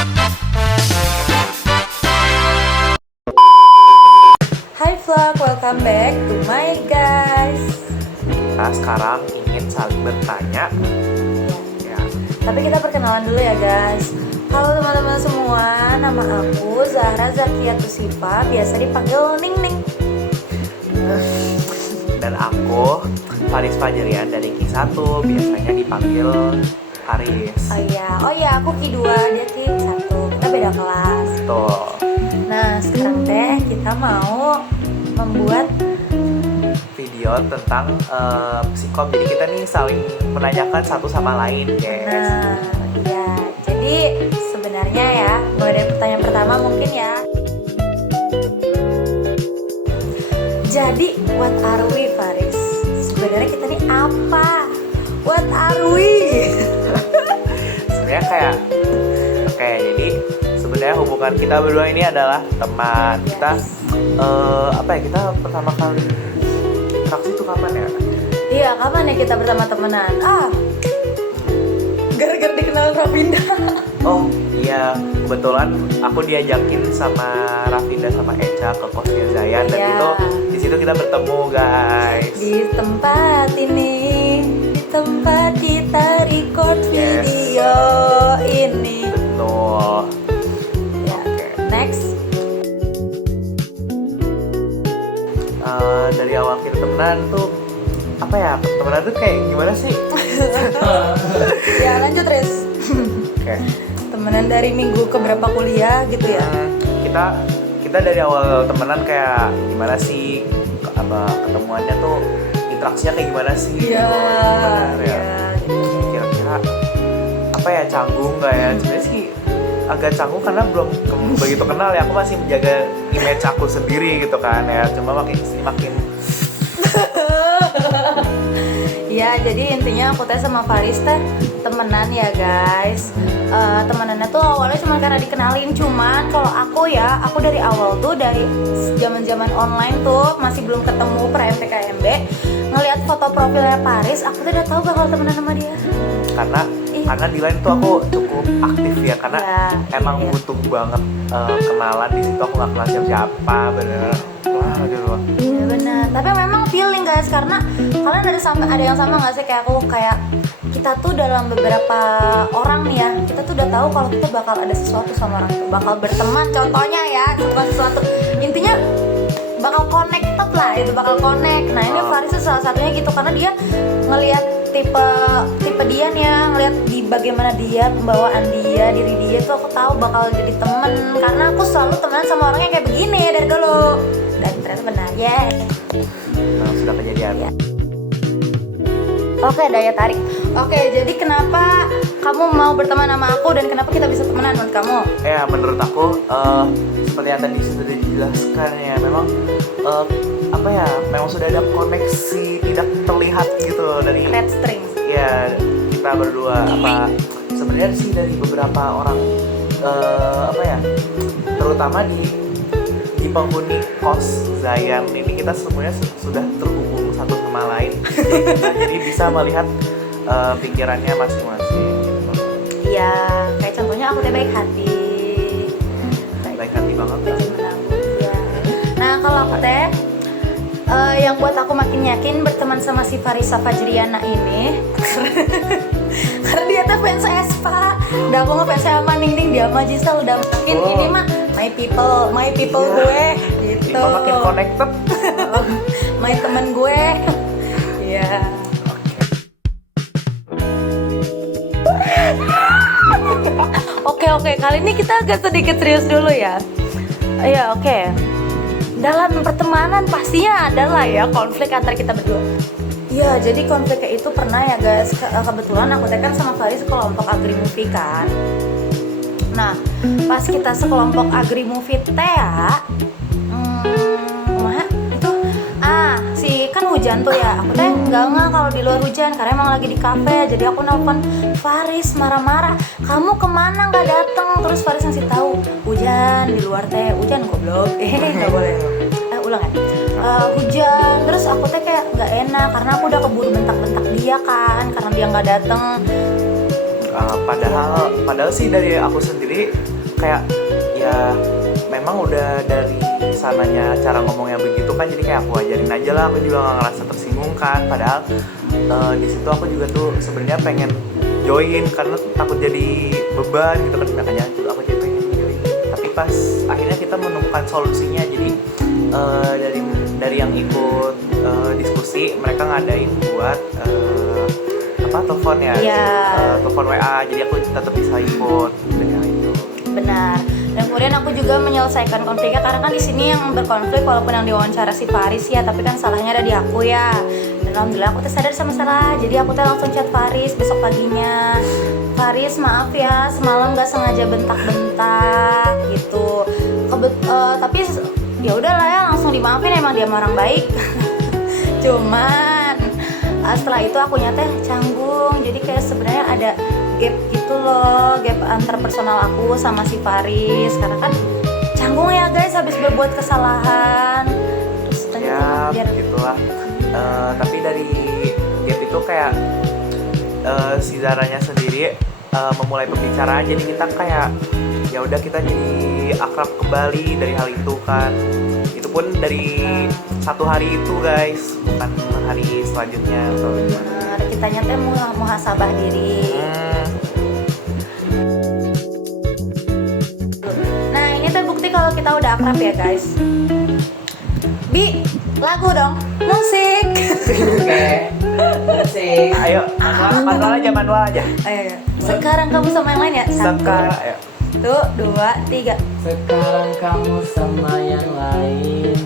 Hai vlog, welcome back to my guys. Kita sekarang ingin saling bertanya. Ya. Tapi kita perkenalan dulu ya guys. Halo teman-teman semua, nama aku Zahra Zakia Tusifa, biasa dipanggil Ning Ning. Dan aku Faris Fajrian dari Q1, biasanya dipanggil Faris. Oh iya, aku Q2, dia Q1. Kita beda kelas. Tuh. Nah, sekarang teh kita mau membuat Video tentang psikom. Jadi kita nih saling menanyakan satu sama lain, guys. Nah, iya. Jadi sebenarnya ya, mulai dari pertanyaan pertama mungkin ya. Jadi, what are we, Faris? Sebenarnya kita nih apa? What are we? Sebenarnya kayak jadi sebenarnya hubungan kita berdua ini adalah teman. Yes. Kita kita pertama kali interaksi itu kapan ya? Iya, kapan ya kita bersama temenan? Gara-gara dikenal Rafinda. Oh iya, kebetulan aku diajakin sama Rafinda sama Echa ke kosnya Zayan. Dan Iya. itu di situ kita bertemu, guys. Di tempat ini, di tempat kita record Yes. video ini. Betul. Ya, next. Dari awal kita temenan tuh apa ya? Temenan tuh kayak gimana sih? Ya lanjut Riz. Oke. Temenan dari minggu ke berapa kuliah gitu ya? Kita dari awal temenan kayak gimana sih? Ketemuannya tuh interaksinya kayak gimana sih? Iya. Benar ya. Iya, gitu. Kira-kira apa ya, canggung nggak ya? Sebenarnya sih agak canggung karena belum begitu kenal ya. Aku masih menjaga image aku sendiri gitu kan ya. Cuma makin Ya, jadi intinya aku teh sama Faris teh temenan ya guys. Temenannya tuh awalnya cuma karena dikenalin. Cuman kalau aku dari awal tuh dari zaman online tuh masih belum ketemu PMPKMB, ngelihat foto profilnya Faris, aku tuh udah tahu bakal temenan sama dia. karena di lain tuh aku cukup aktif ya, karena Ya, emang iya. butuh banget kenalan. Di situ aku nggak kenal siapa, bener. Wah, aduh. Iya benar. Tapi memang feeling guys, karena kalian ada yang sama nggak sih kayak aku, kayak kita tuh dalam beberapa orang nih ya, kita tuh udah tahu kalau kita bakal ada sesuatu sama orang itu, bakal berteman. Contohnya ya, bukan sesuatu, intinya bakal connected lah, itu bakal connect. Nah ini Faris tuh salah satunya gitu, karena dia ngelihat tipe dia nih ya, ngelihat di bagaimana dia, pembawaan dia, diri dia tuh aku tahu bakal jadi temen, karena aku selalu temenan sama orang yang kayak begini dari dulu. Dan ternyata benar ya. Nah, sudah kejadian. Ya. Oke, daya tarik. Oke, jadi kenapa kamu mau berteman sama aku dan kenapa kita bisa temenan menurut kamu? Ya, menurut aku seperti yang tadi sudah dijelaskan ya, memang memang sudah ada koneksi tidak terlihat gitu dari Red strings. ya kita berdua. Sebenarnya sih dari beberapa orang terutama di penghuni kos Zayan ini, kita semuanya sudah terhubung satu sama lain. Nah, jadi bisa melihat pikirannya masing-masing gitu. Iya, kayak contohnya aku teh baik hati. Baik hati banget kan? Rajin menabung, ya. Nah, kalau aku teh yang buat aku makin yakin berteman sama si Farisa Fajriana ini karena dia tuh fans Espa. Udah aku ngefans sama Ning Ning, dia sama Gisel udah makin ini mah my people Iya. gue gitu. Kita makin connected. My temen gue. Iya. Oke, kali ini kita agak sedikit serius dulu ya. Iya, oke. Dalam pertemanan pastinya ada lah ya konflik antara kita berdua. Iya, jadi konfliknya itu pernah ya guys. Kebetulan aku teh kan sama Faris sekelompok agri movie kan. Nah, pas kita sekelompok agri movie teh ya, kumaha itu si kan hujan tuh ya. Aku teh nggak kalau di luar hujan karena emang lagi di kafe. Jadi aku nelfon Faris marah-marah, kamu kemana nggak dateng? Terus Faris ngasih tahu, hujan di luar teh, hujan goblok. Nggak boleh. Ulang ya. Hujan. Terus aku teh kayak nggak enak karena aku udah keburu bentak-bentak dia kan karena dia nggak dateng. Padahal sih dari aku sendiri kayak ya memang udah dari sananya cara ngomongnya begitu kan, jadi kayak aku ajarin aja lah, aku juga nggak ngerasa tersinggung kan. Padahal di situ aku juga tuh sebenarnya pengen join karena takut jadi beban gitu kan, makanya aku jadi pengen join. Tapi pas akhirnya kita menemukan solusinya, jadi dari yang ikut diskusi mereka ngadain buat telepon ya, telepon WA, jadi aku tetap bisa ikut dengan itu. Benar. Dan kemudian aku juga menyelesaikan konfliknya karena kan di sini yang berkonflik walaupun yang diwawancara si Faris ya, tapi kan salahnya ada di aku ya. Dan alhamdulillah aku tuh sadar sama salah. Jadi aku tuh langsung chat Faris besok paginya. Faris maaf ya semalam gak sengaja bentak-bentak gitu. Tapi ya udahlah ya, langsung dimaafin, emang dia orang baik. Cuman setelah itu aku nyata canggung. Jadi kayak sebenarnya ada gap gitu loh, gap antar personal aku sama si Faris, karena kan canggung ya guys habis berbuat kesalahan. Terus ya begitulah. Tapi dari gap itu kayak si Zaranya sendiri memulai pembicaraan, jadi kita kayak ya udah kita jadi akrab kembali dari hal itu kan. Itu pun dari satu hari itu guys, bukan hari selanjutnya atau gimana. Kita nyata muhasabah diri. Nah ini terbukti kalau kita udah akrab ya guys. Bi, lagu dong, musik. Oke, musik. Ayo, manual aja. Ayo. Sekarang kamu sama yang lain ya. Sekarang, ayo. 1, 2, 3. Sekarang kamu sama yang lain.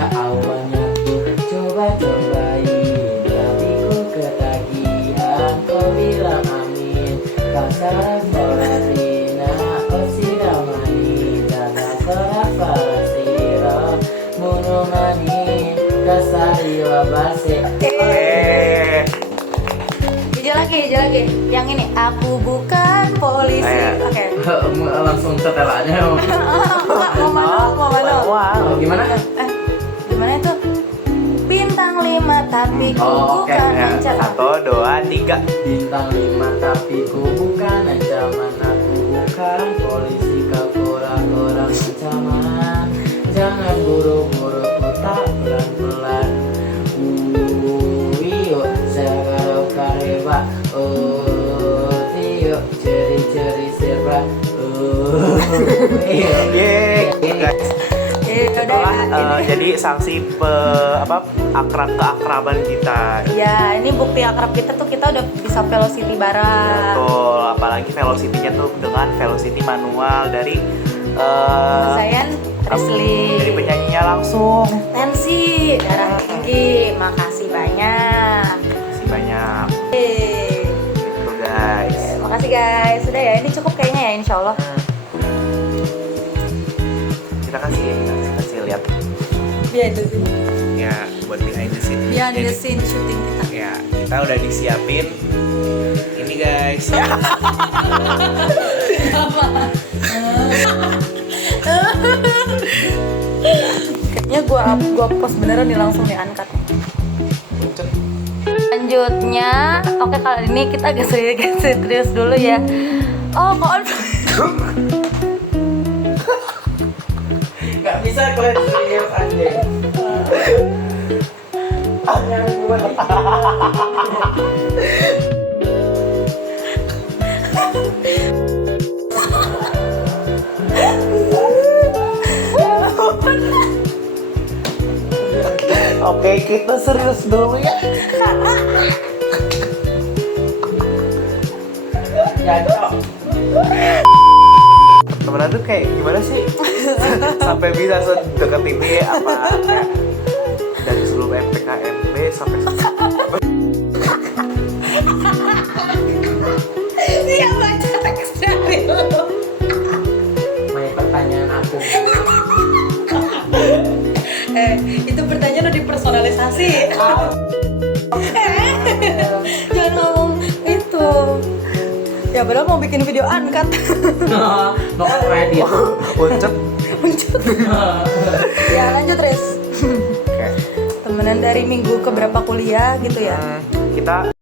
Awalnya ku coba-cobain, tapi ku ketagihan. Kau bilang amin, kau sarang Florina, kau siramani, dana para Monomani, kasari wabase. Hijau lagi. Yang ini, aku bukan polisi. Oke. Langsung setelannya. Mau manual. Wow, gimana? Gimana itu? Bintang 5 tapi ku bukan ancaman. 1, 2, 3. Bintang 5 tapi ku bukan ancaman. Aku bukan polisi, kau kura-kura ancaman. Jangan buru-buru, ku tak pelan-pelan. Iyo, sekarang kareba. Iyo, ceri-ceri serba. Guys. Jadi sanksi keakraban kita. Ya, ini bukti akrab kita tuh kita udah bisa velocity bareng. Betul, apalagi velocity-nya tuh dengan velocity manual dari Zayan Resli. Dari penyanyinya langsung. Tensi darah tinggi. Makasih banyak. Gitu guys. Makasih guys. Sudah ya, ini cukup kayaknya ya, insya Allah. Kita kasih lihat. Iya itu sih. Ya, buat behind the scene. Behind the scene syuting kita. Ya, kita udah disiapin. Ini guys. Kayaknya gua post beneran nih, langsung diangkat. Selanjutnya, oke kali ini kita agak serius dulu ya. Oh, Gak bisa kalian serius anjing. Yang gue Oke, kita serius dulu ya. Temenan tuh kayak gimana sih? Sampai bisa sedekat ini apa kayak dari sebelum MPKMB sampai dia baca teks dari lo. main pertanyaan aku. Itu pertanyaan udah dipersonalisasi. Jangan ngomong itu. Ya padahal mau bikin video uncut. No credit. Uncet. Ya lanjut Riz. Oke. Temenan dari minggu keberapa kuliah gitu ya. Kita